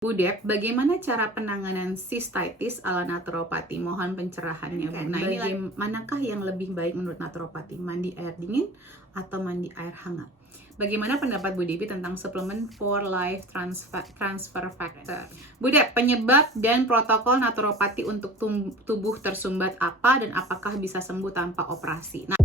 Budep, bagaimana cara penanganan sistitis ala naturopati? Mohon pencerahannya, Bu. Nah, ini manakah yang lebih baik menurut naturopati? Mandi air dingin atau mandi air hangat? Bagaimana pendapat Bu Devi tentang suplemen for life transfer factor? Budep, penyebab dan protokol naturopati untuk tubuh tersumbat apa dan apakah bisa sembuh tanpa operasi? Nah,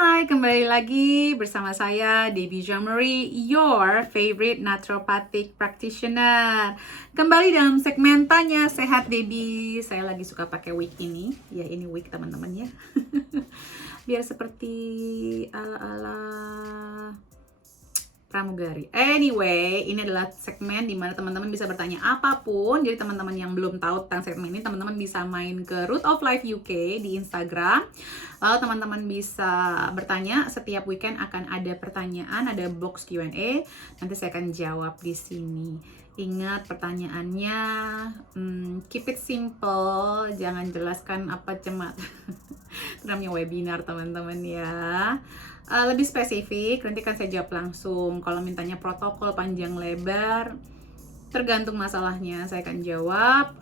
hai, kembali lagi bersama saya Debbie Jamari, your favorite naturopathic practitioner. Kembali dalam segmen Tanya Sehat Debbie. Saya lagi suka pakai wig ini. Ya, ini wig teman-teman ya. Biar seperti ala-ala pramugari. Anyway, ini adalah segmen di mana teman-teman bisa bertanya apapun. Jadi teman-teman yang belum tahu tentang segmen ini, teman-teman bisa main ke Root of Life UK di Instagram. Lalu teman-teman bisa bertanya. Setiap weekend akan ada pertanyaan, ada box Q&A. Nanti saya akan jawab di sini. Ingat pertanyaannya, keep it simple, jangan jelaskan apa cemat. Itu namanya webinar teman-teman ya. Lebih spesifik, nanti kan saya jawab langsung. Kalau mintanya protokol panjang lebar, tergantung masalahnya. Saya akan jawab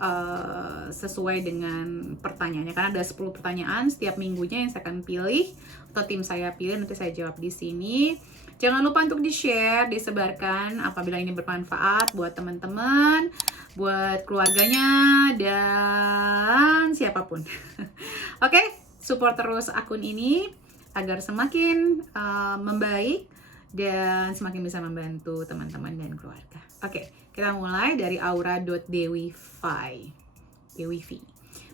sesuai dengan pertanyaannya. Karena ada 10 pertanyaan setiap minggunya yang saya akan pilih, atau tim saya pilih, nanti saya jawab di sini. Jangan lupa untuk di-share, disebarkan apabila ini bermanfaat buat teman-teman, buat keluarganya, dan siapapun. Oke, support terus akun ini agar semakin membaik dan semakin bisa membantu teman-teman dan keluarga. Oke, kita mulai dari aura.dewifi.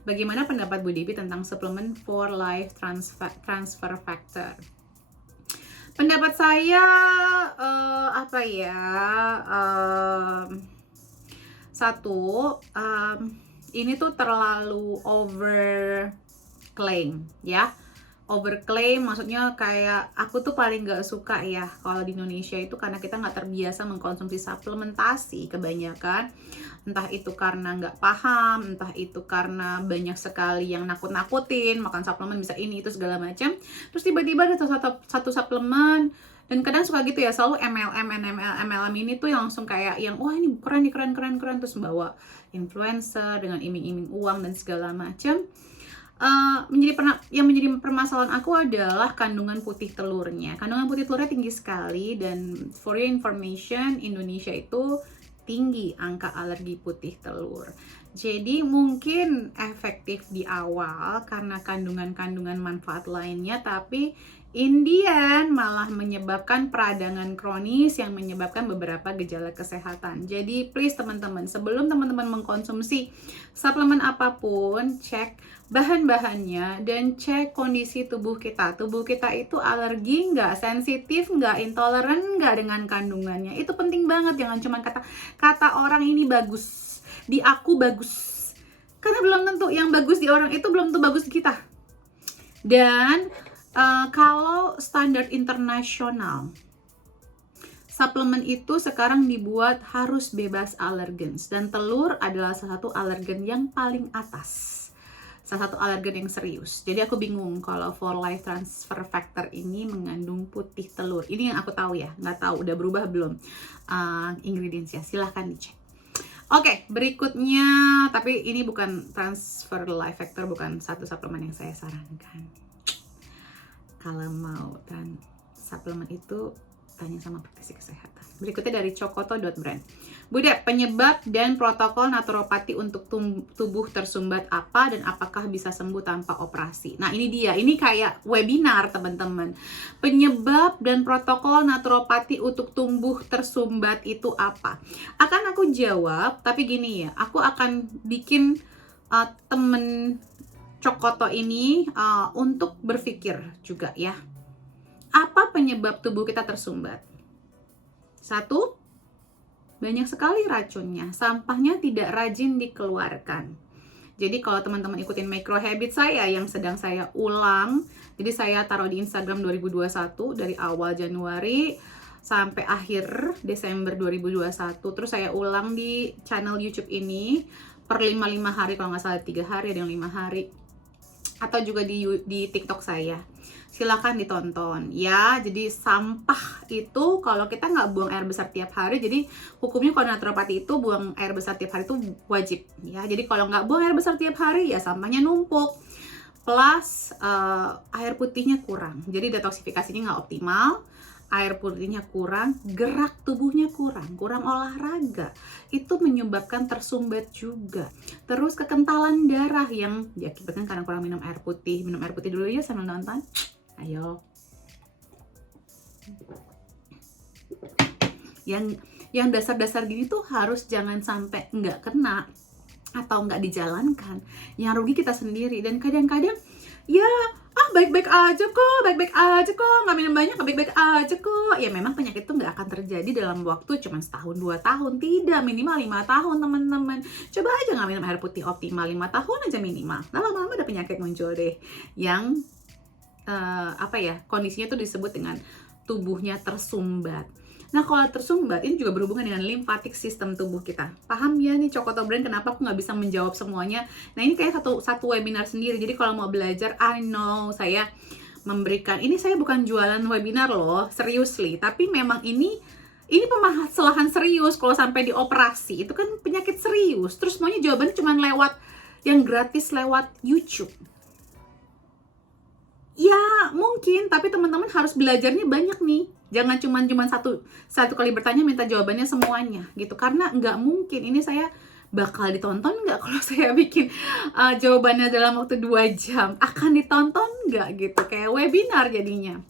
Bagaimana pendapat Bu Devi tentang suplemen for life transfer factor? Pendapat saya ini tuh terlalu overclaim ya. Overclaim maksudnya kayak aku tuh paling gak suka ya kalau di Indonesia itu, karena kita nggak terbiasa mengkonsumsi suplementasi kebanyakan. Entah itu karena nggak paham, entah itu karena banyak sekali yang nakut-nakutin makan suplemen bisa ini itu segala macam. Terus tiba-tiba ada satu suplemen, dan kadang suka gitu ya, selalu MLM ini tuh yang langsung kayak yang wah ini keren terus membawa influencer dengan iming-iming uang dan segala macam. Yang menjadi permasalahan aku adalah kandungan putih telurnya. Kandungan putih telurnya tinggi sekali, dan for your information, Indonesia itu tinggi angka alergi putih telur. Jadi mungkin efektif di awal karena kandungan-kandungan manfaat lainnya, tapi Indian malah menyebabkan peradangan kronis yang menyebabkan beberapa gejala kesehatan. Jadi please teman-teman, sebelum teman-teman mengkonsumsi suplemen apapun, cek bahan-bahannya dan cek kondisi tubuh kita. Tubuh kita itu alergi nggak, sensitif nggak, intoleran nggak dengan kandungannya. Itu penting banget, jangan cuma kata orang ini bagus, di aku bagus. Karena belum tentu yang bagus di orang itu belum tentu bagus di kita. Dan kalau standar internasional, suplemen itu sekarang dibuat harus bebas alergen, dan telur adalah salah satu alergen yang paling atas, salah satu alergen yang serius. Jadi aku bingung kalau for life transfer factor ini mengandung putih telur. Ini yang aku tahu ya, nggak tahu udah berubah belum ingredientsnya, silahkan dicek. Oke, berikutnya, tapi ini bukan transfer life factor, bukan satu suplemen yang saya sarankan. Kalau mau suplemen itu tanya sama praktisi kesehatan. Berikutnya dari cokoto.brand. Budep, penyebab dan protokol naturopati untuk tubuh tersumbat apa dan apakah bisa sembuh tanpa operasi? Nah, ini dia. Ini kayak webinar, teman-teman. Penyebab dan protokol naturopati untuk tubuh tersumbat itu apa? Akan aku jawab, tapi gini ya. Aku akan bikin temen Cokoto ini untuk berpikir juga ya. Apa penyebab tubuh kita tersumbat? 1, banyak sekali racunnya. Sampahnya tidak rajin dikeluarkan. Jadi kalau teman-teman ikutin micro habit saya yang sedang saya ulang, jadi saya taruh di Instagram 2021 dari awal Januari sampai akhir Desember 2021. Terus saya ulang di channel YouTube ini per 5 hari, kalau nggak salah 3 hari, ada yang 5 hari. Atau juga di TikTok saya. Silakan ditonton ya. Jadi sampah itu kalau kita nggak buang air besar tiap hari, jadi hukumnya kalau naturopati itu buang air besar tiap hari itu wajib ya. Jadi kalau nggak buang air besar tiap hari ya sampahnya numpuk, plus air putihnya kurang, jadi detoksifikasinya nggak optimal, air putihnya kurang, gerak tubuhnya kurang olahraga, itu menyebabkan tersumbat juga. Terus kekentalan darah yang diakibatkan karena kurang minum air putih. Minum air putih dulu ya sambil nonton. Ayo. Yang dasar-dasar gini tuh harus jangan sampai nggak kena atau nggak dijalankan. Yang rugi kita sendiri. Dan kadang-kadang ya baik-baik aja kok, nggak minum banyak, baik-baik aja kok. Ya memang penyakit itu nggak akan terjadi dalam waktu cuma 1-2 tahun, tidak, minimal 5 tahun teman-teman. Coba aja nggak minum air putih optimal 5 tahun aja minimal. Nah lama-lama ada penyakit muncul deh, yang kondisinya tuh disebut dengan tubuhnya tersumbat. Nah kalau tersumbat ini juga berhubungan dengan lymphatic system tubuh kita. Paham ya nih Cokoto Brand kenapa aku nggak bisa menjawab semuanya? Nah ini kayak satu webinar sendiri. Jadi kalau mau belajar, I know saya memberikan, ini saya bukan jualan webinar loh, seriously. Tapi memang ini permasalahan serius. Kalau sampai dioperasi itu kan penyakit serius. Terus semuanya jawabannya cuma lewat yang gratis lewat YouTube. Ya mungkin, tapi teman-teman harus belajarnya banyak nih. Jangan cuma satu kali bertanya minta jawabannya semuanya gitu. Karena nggak mungkin, ini saya bakal ditonton nggak kalau saya bikin jawabannya dalam waktu 2 jam. Akan ditonton nggak gitu, kayak webinar jadinya.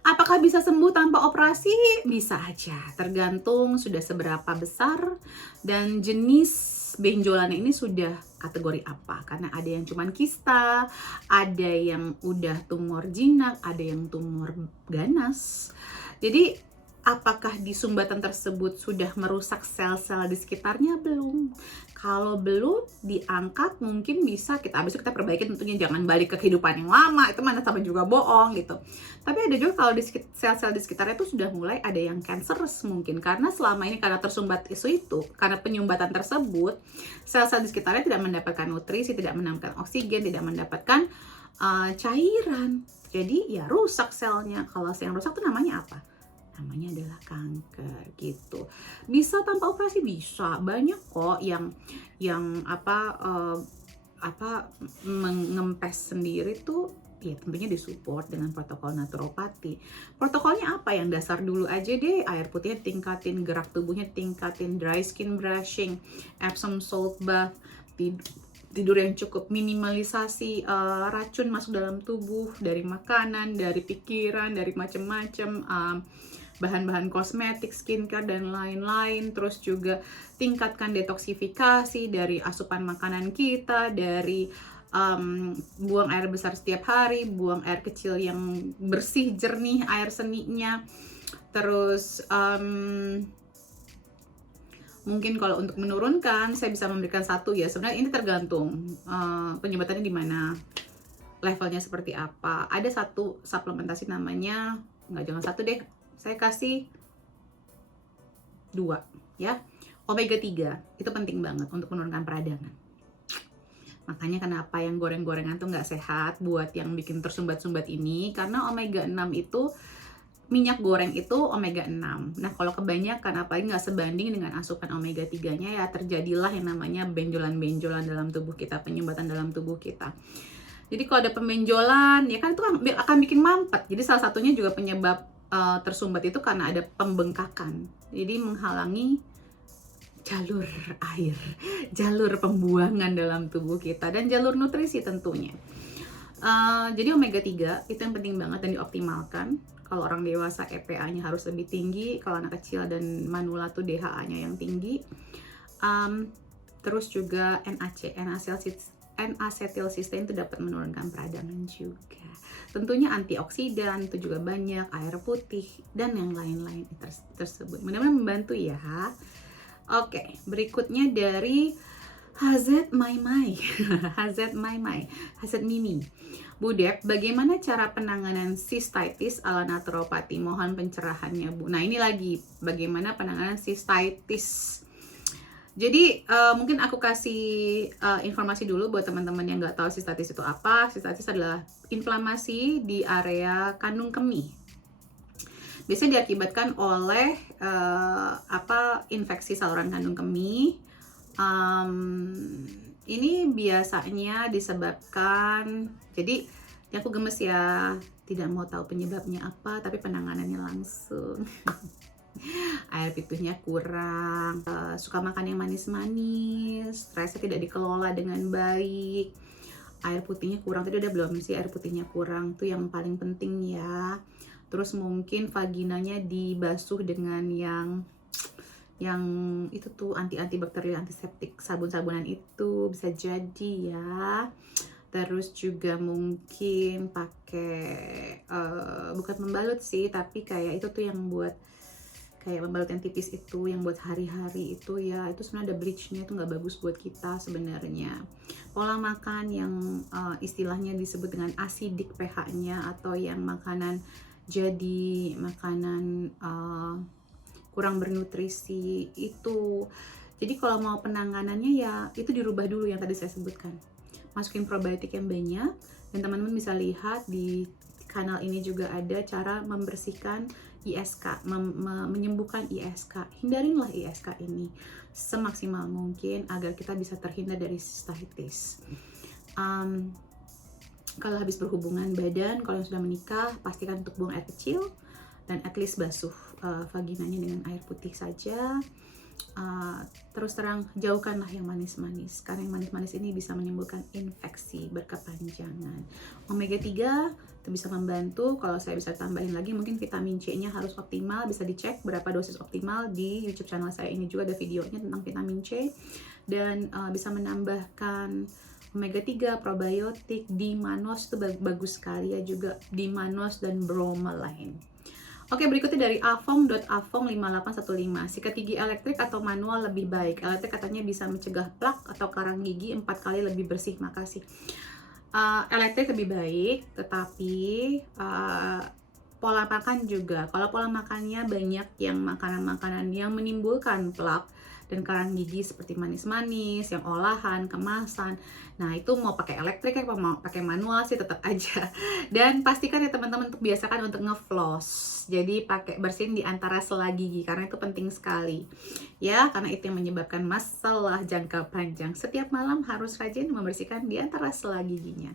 Apakah bisa sembuh tanpa operasi? Bisa aja, tergantung sudah seberapa besar dan jenis benjolannya ini sudah kategori apa. Karena ada yang cuman kista, ada yang udah tumor jinak, ada yang tumor ganas. Jadi apakah di sumbatan tersebut sudah merusak sel-sel di sekitarnya? Belum. Kalau belum diangkat, mungkin bisa habis itu kita perbaiki, tentunya jangan balik ke kehidupan yang lama, itu mana sama juga bohong gitu. Tapi ada juga kalau di sel-sel di sekitarnya itu sudah mulai ada yang cancerous mungkin, karena selama ini karena tersumbat itu, karena penyumbatan tersebut, sel-sel di sekitarnya tidak mendapatkan nutrisi, tidak mendapatkan oksigen, tidak mendapatkan cairan. Jadi ya rusak selnya. Kalau sel yang rusak itu namanya apa? Namanya adalah kanker gitu. Bisa tanpa operasi? Bisa. Banyak kok yang mengempes sendiri tuh ya tentunya disupport dengan protokol naturopati. Protokolnya apa? Yang dasar dulu aja deh, air putihnya tingkatin, gerak tubuhnya tingkatin, dry skin brushing, Epsom salt bath, tidur yang cukup, minimalisasi racun masuk dalam tubuh dari makanan, dari pikiran, dari macam-macam bahan-bahan kosmetik, skincare, dan lain-lain. Terus juga tingkatkan detoksifikasi dari asupan makanan kita, dari buang air besar setiap hari, buang air kecil yang bersih, jernih, air seninya. Terus mungkin kalau untuk menurunkan, saya bisa memberikan satu ya. Sebenarnya ini tergantung penyumbatannya di mana, levelnya seperti apa. Ada satu suplementasi namanya, jangan satu deh, saya kasih 2 ya. Omega 3 itu penting banget untuk menurunkan peradangan. Makanya kenapa yang goreng-gorengan tuh nggak sehat buat yang bikin tersumbat-sumbat ini, karena omega 6 itu, minyak goreng itu omega 6. Nah kalau kebanyakan apalagi nggak sebanding dengan asupan omega 3-nya, ya terjadilah yang namanya benjolan-benjolan dalam tubuh kita, penyumbatan dalam tubuh kita. Jadi kalau ada pembenjolan ya kan itu akan bikin mampet. Jadi salah satunya juga penyebab tersumbat itu karena ada pembengkakan. Jadi menghalangi jalur air, jalur pembuangan dalam tubuh kita, dan jalur nutrisi tentunya. Jadi omega 3 itu yang penting banget dan dioptimalkan. Kalau orang dewasa EPA-nya harus lebih tinggi, kalau anak kecil dan manula tuh DHA-nya yang tinggi. Terus juga NAC, N-acetylcysteine itu dapat menurunkan peradangan juga. Tentunya antioksidan itu juga banyak, air putih dan yang lain-lain tersebut. Mudah-mudahan membantu ya. Oke, berikutnya dari Hazet Maimai. Hazet Maimai, Hazet Mimi. Bu Dep, bagaimana cara penanganan sistitis ala naturopati? Mohon pencerahannya, Bu. Nah, ini lagi bagaimana penanganan sistitis. Jadi mungkin aku kasih informasi dulu buat teman-teman yang nggak tahu sistitis itu apa. Sistitis adalah inflamasi di area kandung kemih. Biasanya diakibatkan oleh infeksi saluran kandung kemih. Ini biasanya disebabkan, jadi aku gemes ya, tidak mau tahu penyebabnya apa, tapi penanganannya langsung. Air pituhnya kurang, suka makan yang manis-manis, stresnya tidak dikelola dengan baik, air putihnya kurang. Tadi udah belum sih air putihnya kurang, tuh yang paling penting ya. Terus mungkin vaginanya dibasuh dengan yang itu tuh antibakterial, antiseptik, sabun-sabunan itu bisa jadi ya. Terus juga mungkin pakai bukan membalut sih, tapi kayak itu tuh yang buat kayak membalut yang tipis itu, yang buat hari-hari itu ya, itu sebenarnya ada bleachnya, itu nggak bagus buat kita sebenarnya. Pola makan yang istilahnya disebut dengan acidic pH-nya, atau yang makanan jadi makanan kurang bernutrisi itu. Jadi kalau mau penanganannya ya itu dirubah dulu yang tadi saya sebutkan. Masukin probiotik yang banyak, dan teman-teman bisa lihat di kanal ini juga ada cara membersihkan ISK, menyembuhkan ISK. Hindarinlah ISK ini semaksimal mungkin agar kita bisa terhindar dari sistitis. Kalau habis berhubungan badan, kalau yang sudah menikah, pastikan untuk buang air kecil dan at least basuh vaginanya dengan air putih saja. Terus terang, jauhkanlah yang manis-manis, karena yang manis-manis ini bisa menimbulkan infeksi berkepanjangan. Omega 3 itu bisa membantu. Kalau saya bisa tambahin lagi, mungkin vitamin C-nya harus optimal. Bisa dicek berapa dosis optimal di YouTube channel saya. Ini juga ada videonya tentang vitamin C. Dan bisa menambahkan omega 3, probiotik, D-mannose itu bagus sekali ya, juga D-mannose dan bromelain. Oke, berikutnya dari afong.afong5815. Sikat gigi elektrik atau manual lebih baik? Elektrik katanya bisa mencegah plak atau karang gigi 4 kali lebih bersih. Makasih. Elektrik lebih baik, tetapi pola makan juga. Kalau pola makannya banyak yang makanan-makanan yang menimbulkan plak dan karang gigi seperti manis-manis, yang olahan, kemasan. Nah, itu mau pakai elektrik atau mau pakai manual sih tetap aja. Dan pastikan ya teman-teman untuk biasakan untuk ngefloss. Jadi pakai bersihin di antara sela gigi karena itu penting sekali. Ya, karena itu yang menyebabkan masalah jangka panjang. Setiap malam harus rajin membersihkan di antara sela giginya.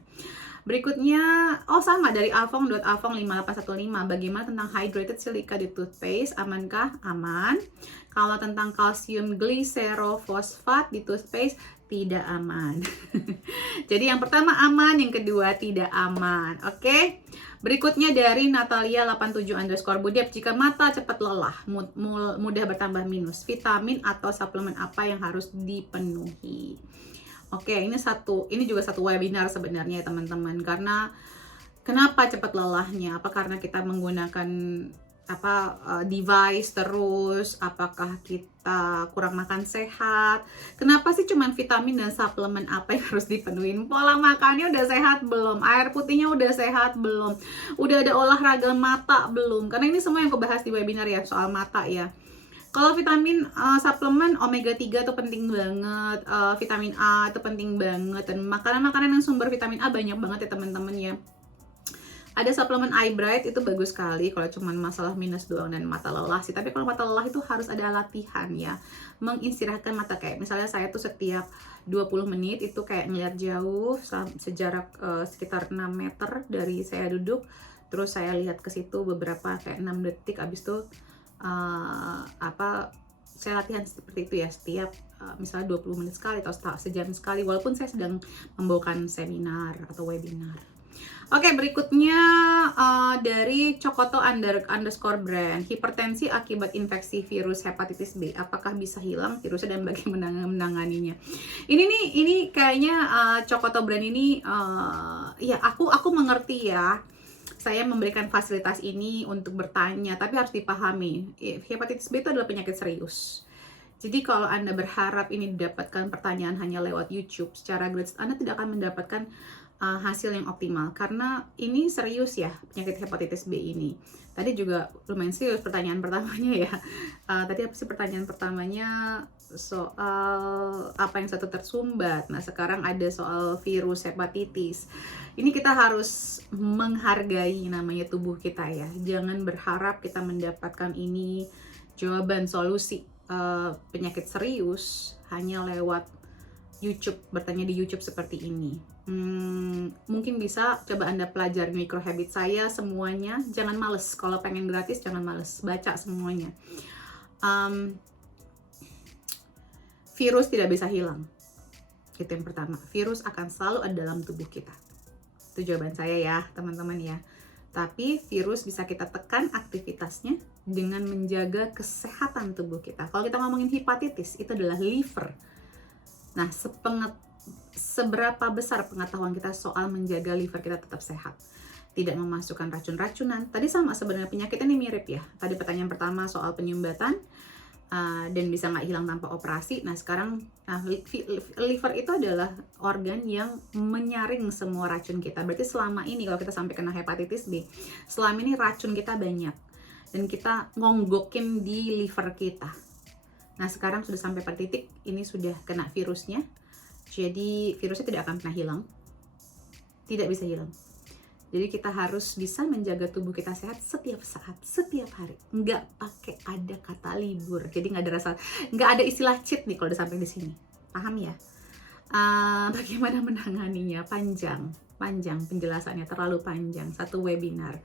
Berikutnya, sama dari afong.afong5815. Bagaimana tentang hydrated silica di toothpaste? Amankah? Aman. Kalau tentang kalsium glycerofosfat di toothpaste, tidak aman. Jadi yang pertama aman, yang kedua tidak aman. Oke. Berikutnya dari Natalia87_ Bu Dep, jika mata cepat lelah, mudah bertambah minus, vitamin atau suplemen apa yang harus dipenuhi? Oke, ini juga satu webinar sebenarnya ya teman-teman. Karena kenapa cepat lelahnya? Apa karena kita menggunakan device terus? Apakah kita kurang makan sehat? Kenapa sih cuman vitamin dan suplemen apa yang harus dipenuhin? Pola makannya udah sehat belum? Air putihnya udah sehat belum? Udah ada olahraga mata belum? Karena ini semua yang aku bahas di webinar ya, soal mata ya. Kalau vitamin, suplemen omega 3 itu penting banget, vitamin A itu penting banget, dan makanan-makanan yang sumber vitamin A banyak banget ya teman-teman ya. Ada suplemen Eye Bright, itu bagus sekali kalau cuma masalah minus doang dan mata lelah sih. Tapi kalau mata lelah itu harus ada latihan ya, mengistirahatkan mata. Kayak misalnya saya tuh setiap 20 menit itu kayak ngeliat jauh sejarak sekitar 6 meter dari saya duduk, terus saya lihat ke situ beberapa kayak 6 detik, abis itu saya latihan seperti itu ya, setiap misalnya 20 menit sekali atau sejam sekali, walaupun saya sedang membawakan seminar atau webinar. Oke, berikutnya dari Cokoto underscore brand, hipertensi akibat infeksi virus hepatitis B, apakah bisa hilang virusnya dan bagaimana menanganinya? Ini kayaknya Cokoto brand ini ya aku mengerti ya. Saya memberikan fasilitas ini untuk bertanya, tapi harus dipahami, hepatitis B itu adalah penyakit serius. Jadi kalau Anda berharap ini didapatkan pertanyaan hanya lewat YouTube secara gratis, Anda tidak akan mendapatkan hasil yang optimal, karena ini serius ya penyakit hepatitis B ini. Tadi juga lumayan serius pertanyaan pertamanya ya. Tadi apa sih pertanyaan pertamanya? Soal apa yang satu tersumbat. Nah, sekarang ada soal virus hepatitis. Ini kita harus menghargai namanya tubuh kita ya. Jangan berharap kita mendapatkan ini jawaban solusi penyakit serius hanya lewat YouTube, bertanya di YouTube seperti ini. Mungkin bisa coba Anda pelajari micro habit saya semuanya. Jangan males, kalau pengen gratis jangan males, baca semuanya. Virus tidak bisa hilang, itu yang pertama. Virus akan selalu ada dalam tubuh kita. Itu jawaban saya ya teman-teman ya. Tapi virus bisa kita tekan aktivitasnya dengan menjaga kesehatan tubuh kita. Kalau kita ngomongin hepatitis, itu adalah liver. Nah, seberapa besar pengetahuan kita soal menjaga liver kita tetap sehat, tidak memasukkan racun-racunan. Tadi sama sebenarnya penyakit ini mirip ya. Tadi pertanyaan pertama soal penyumbatan dan bisa nggak hilang tanpa operasi. Nah, sekarang liver itu adalah organ yang menyaring semua racun kita. Berarti selama ini kalau kita sampai kena hepatitis B, selama ini racun kita banyak dan kita ngonggokin di liver kita. Nah, sekarang sudah sampai pada titik ini sudah kena virusnya. Jadi virusnya tidak akan pernah hilang. Tidak bisa hilang. Jadi kita harus bisa menjaga tubuh kita sehat setiap saat, setiap hari. Nggak pakai ada kata libur. Jadi nggak ada istilah cheat nih kalau udah sampai di sini. Paham ya? Bagaimana menanganinya? Panjang penjelasannya, terlalu panjang. Satu webinar.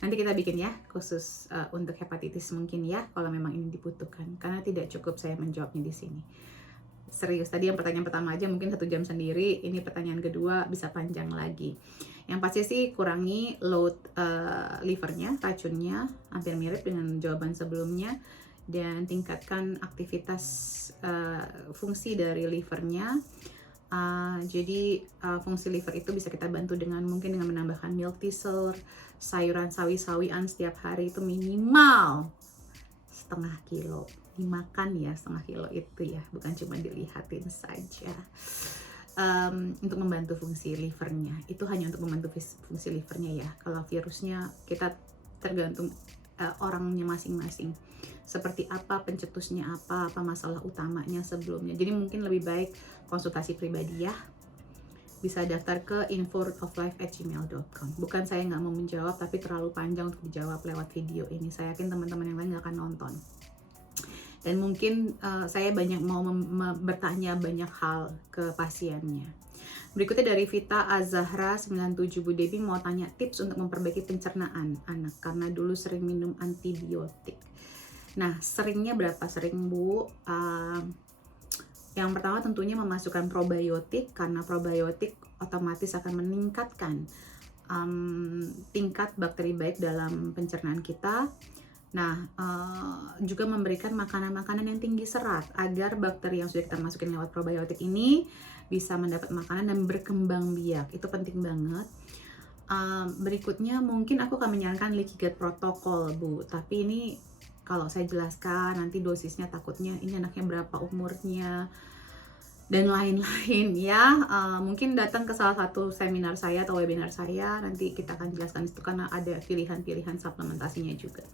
Nanti kita bikin ya khusus untuk hepatitis mungkin ya, kalau memang ini dibutuhkan. Karena tidak cukup saya menjawabnya di sini. Serius, tadi yang pertanyaan pertama aja mungkin 1 jam sendiri. Ini pertanyaan kedua bisa panjang lagi. Yang pasti sih kurangi load livernya, racunnya, hampir mirip dengan jawaban sebelumnya. Dan tingkatkan aktivitas fungsi dari livernya. Jadi fungsi liver itu bisa kita bantu dengan mungkin dengan menambahkan milk thistle, sayuran sawi-sawian setiap hari itu minimal setengah kilo. Dimakan ya setengah kilo itu ya, bukan cuma dilihatin saja. Untuk membantu fungsi livernya, itu hanya untuk membantu fungsi livernya ya. Kalau virusnya kita tergantung orangnya masing-masing, seperti apa pencetusnya, apa masalah utamanya sebelumnya. Jadi mungkin lebih baik konsultasi pribadi ya. Bisa daftar ke info.oflife@gmail.com. Bukan saya nggak mau menjawab, tapi terlalu panjang untuk dijawab lewat video ini. Saya yakin teman-teman yang lain nggak akan nonton. Dan mungkin saya banyak mau bertanya banyak hal ke pasiennya. Berikutnya dari Vita Azahra 97, Bu Debbie mau tanya tips untuk memperbaiki pencernaan anak karena dulu sering minum antibiotik. Nah, seringnya berapa sering Bu? Yang pertama tentunya memasukkan probiotik, karena probiotik otomatis akan meningkatkan tingkat bakteri baik dalam pencernaan kita. Nah, juga memberikan makanan-makanan yang tinggi serat agar bakteri yang sudah kita masukin lewat probiotik ini bisa mendapat makanan dan berkembang biak. Itu penting banget. Berikutnya mungkin aku akan menyarankan leaky gut protokol, Bu. Tapi ini kalau saya jelaskan nanti dosisnya takutnya ini anaknya berapa umurnya dan lain-lain ya. Mungkin datang ke salah satu seminar saya atau webinar saya, nanti kita akan jelaskan itu karena ada pilihan-pilihan suplementasinya juga.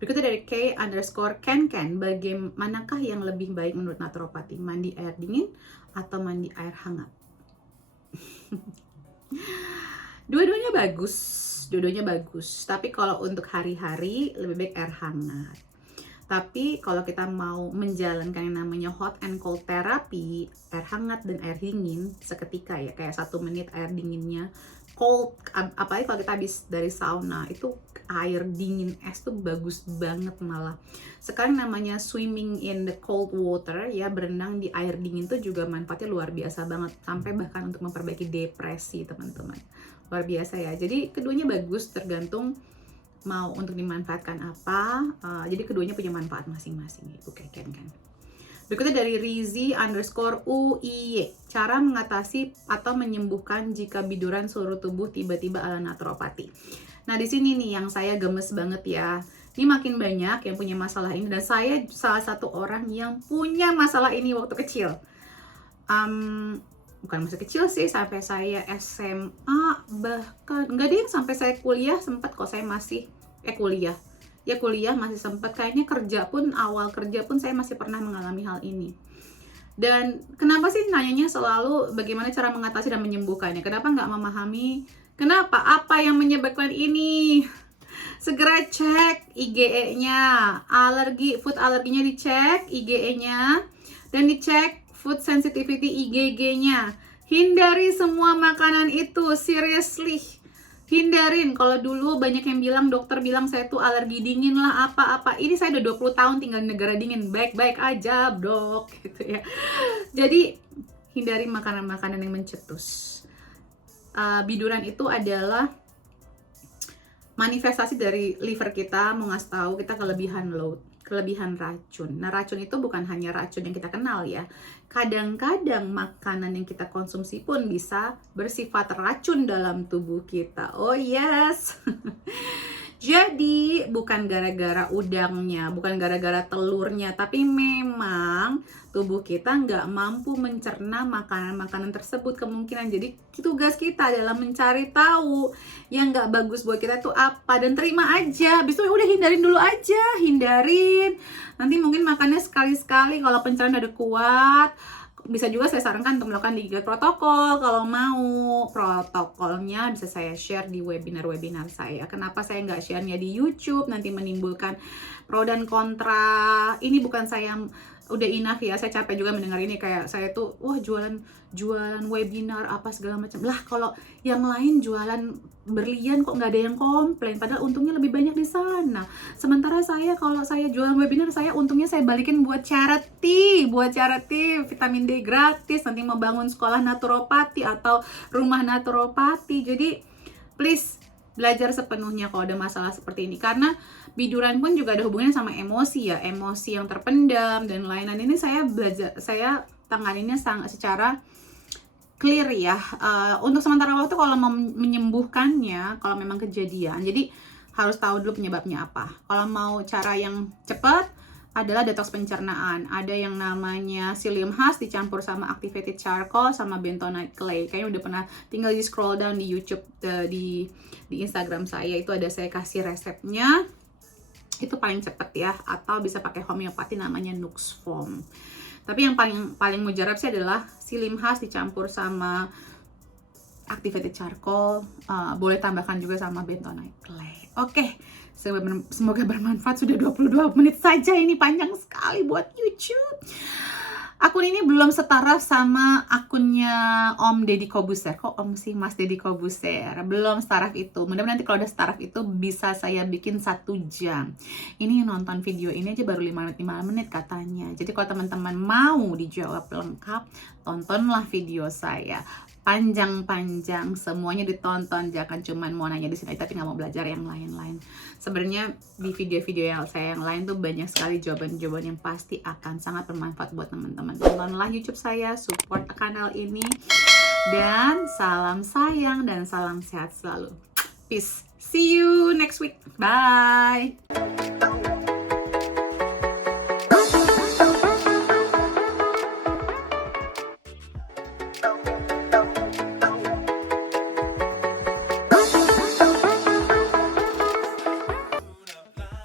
Berikutnya dari K_Ken, bagaimanakah yang lebih baik menurut naturopati? Mandi air dingin atau mandi air hangat? Dua-duanya bagus. Tapi kalau untuk hari-hari lebih baik air hangat. Tapi kalau kita mau menjalankan yang namanya hot and cold therapy, air hangat dan air dingin seketika ya, kayak 1 menit air dinginnya cold, apalagi kalau kita habis dari sauna, itu air dingin es tuh bagus banget malah. Sekarang namanya swimming in the cold water ya, berenang di air dingin tuh juga manfaatnya luar biasa banget, sampai bahkan untuk memperbaiki depresi teman-teman. luar biasa ya. Jadi keduanya bagus, tergantung mau untuk dimanfaatkan apa. Jadi keduanya punya manfaat masing-masing, Ibu Keken kan. Berikutnya dari Rizi_UIY, cara mengatasi atau menyembuhkan jika biduran seluruh tubuh tiba-tiba ala naturopati. Nah di sini nih yang saya gemes banget ya. Ini makin banyak yang punya masalah ini, dan saya salah satu orang yang punya masalah ini waktu kecil. Bukan masa kecil sih, sampai saya SMA, bahkan enggak deh, sampai saya kuliah sempat kok. Saya masih kuliah masih sempat, kayaknya awal kerja pun saya masih pernah mengalami hal ini. Dan kenapa sih nanyanya selalu bagaimana cara mengatasi dan menyembuhkannya? Kenapa nggak memahami kenapa, apa yang menyebabkan ini? Segera cek IgE-nya, food alerginya dicek IgE-nya, dan dicek food sensitivity IgG-nya. Hindari semua makanan itu, seriously. Hindarin. Kalau dulu banyak yang bilang, dokter bilang saya tuh alergi dingin lah, apa-apa. Ini saya udah 20 tahun tinggal di negara dingin, baik-baik aja, dok, gitu ya. Jadi, hindari makanan-makanan yang mencetus. Biduran itu adalah manifestasi dari liver kita, mau ngasih tahu kita kelebihan load, kelebihan racun. Nah, racun itu bukan hanya racun yang kita kenal ya. Kadang-kadang makanan yang kita konsumsi pun bisa bersifat racun dalam tubuh kita. Oh yes. Jadi bukan gara-gara udangnya, bukan gara-gara telurnya, tapi memang tubuh kita nggak mampu mencerna makanan-makanan tersebut kemungkinan. Jadi tugas kita adalah mencari tahu yang nggak bagus buat kita tuh apa, dan terima aja. Habis itu udah hindarin dulu aja, hindarin. Nanti mungkin makannya sekali-sekali kalau pencernaan udah kuat. Bisa juga saya sarankan untuk melakukan diet protokol. Kalau mau protokolnya bisa saya share di webinar-webinar saya. Kenapa saya nggak share-nya di YouTube, nanti menimbulkan pro dan kontra. Ini bukan saya udah enough ya, saya capek juga mendengar ini, kayak saya tuh wah jualan webinar apa segala macam lah. Kalau yang lain jualan berlian kok nggak ada yang komplain, padahal untungnya lebih banyak di sana. Sementara saya, kalau saya jualan webinar, saya untungnya saya balikin buat charity vitamin D gratis, nanti membangun sekolah naturopati atau rumah naturopati. Jadi please belajar sepenuhnya kalau ada masalah seperti ini, karena biduran pun juga ada hubungannya sama emosi ya, emosi yang terpendam dan lain-lain. Ini saya tanganinnya secara clear ya. Untuk sementara waktu kalau mau menyembuhkannya, kalau memang kejadian, jadi harus tahu dulu penyebabnya apa. Kalau mau cara yang cepat adalah detox pencernaan. Ada yang namanya psyllium husk dicampur sama activated charcoal sama bentonite clay. Kayaknya udah pernah, tinggal di scroll down di YouTube, di Instagram saya itu ada saya kasih resepnya. Itu paling cepet ya, atau bisa pakai homeopati namanya Nux Foam. Tapi yang paling mujarab sih adalah psyllium husk dicampur sama activated charcoal, boleh tambahkan juga sama bentonite clay. Oke, semoga bermanfaat. Sudah 22 menit saja, ini panjang sekali buat YouTube. Akun ini belum setara sama akunnya Om Deddy Kobuser. Kok Om sih, Mas Deddy Kobuser? Belum setaraf itu. Mudah-mudahan nanti kalau udah setaraf itu bisa saya bikin 1 jam. Ini nonton video ini aja baru 5 menit katanya. Jadi kalau teman-teman mau dijawab lengkap, tontonlah video saya. Panjang-panjang, semuanya ditonton. Jangan cuman mau nanya di sini tapi nggak mau belajar yang lain-lain. Sebenarnya di video-video yang saya yang lain tuh banyak sekali jawaban-jawaban yang pasti akan sangat bermanfaat buat teman-teman. Tontonlah YouTube saya, support kanal ini, dan salam sayang dan salam sehat selalu. Peace. See you next week. Bye.